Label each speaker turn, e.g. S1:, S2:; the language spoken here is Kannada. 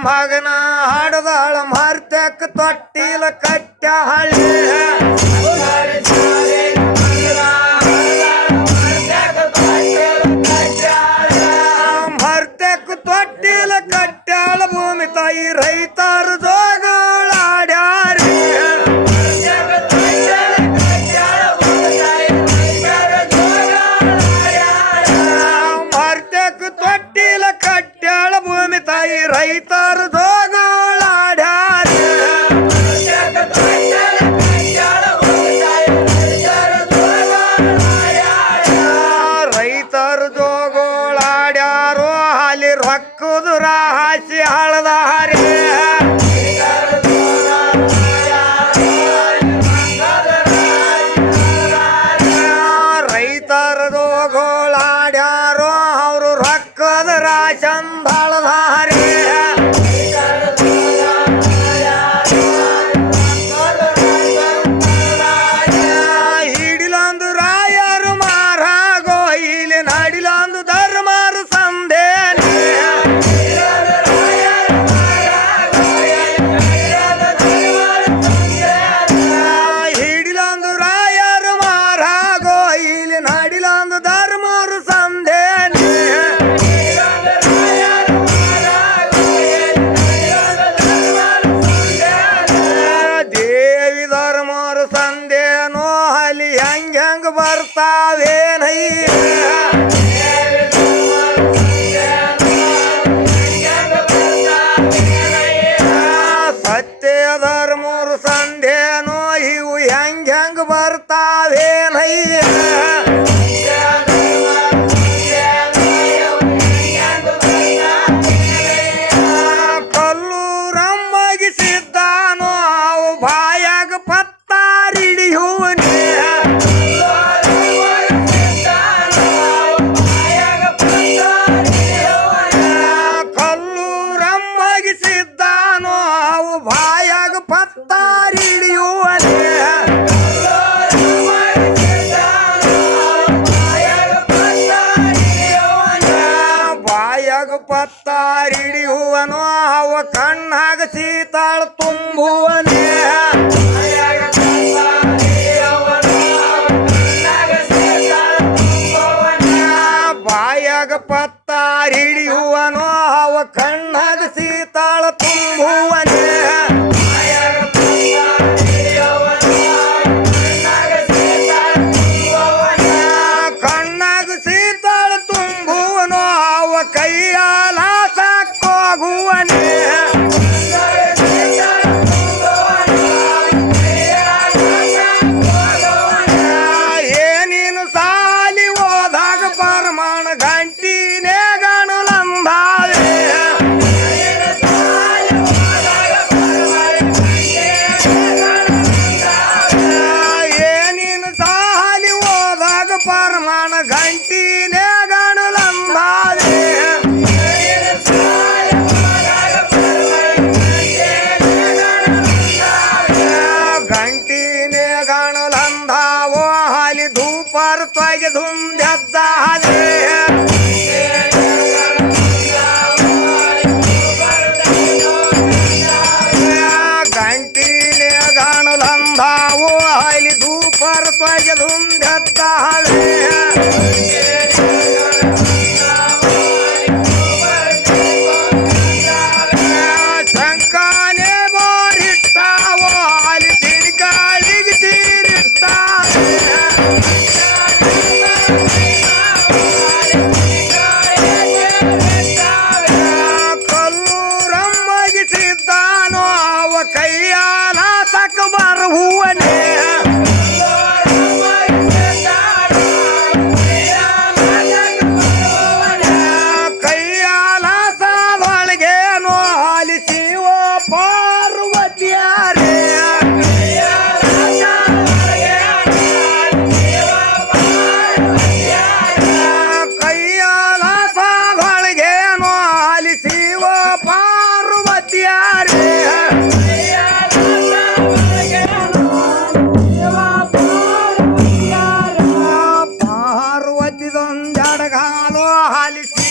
S1: ಮಗನ ಹಾಡದಾಳ ಮಾರ್ತ್ಯಾಕ ತೊಟ್ಟಿಲ ಕಟ್ಟ ಹಳ್ಳಿ ঘর ಪತ್ತಾರಿಡಿಯುವನು ಅವ ಕಣ್ಣಾಗ ಸೀತಾಳ ತುಂಬುವನೇ. ಬಾಯಾಗ ಪತ್ತಾರಿಡಿಯುವನು ಅವ ಕಣ್ಣಾಗ ಸೀತಾಳ ತುಂಬುವನೇ. ಪಾರ್ವತಿದೊಂದಡಗಾಲೋ ಹಾಲಿಸಿ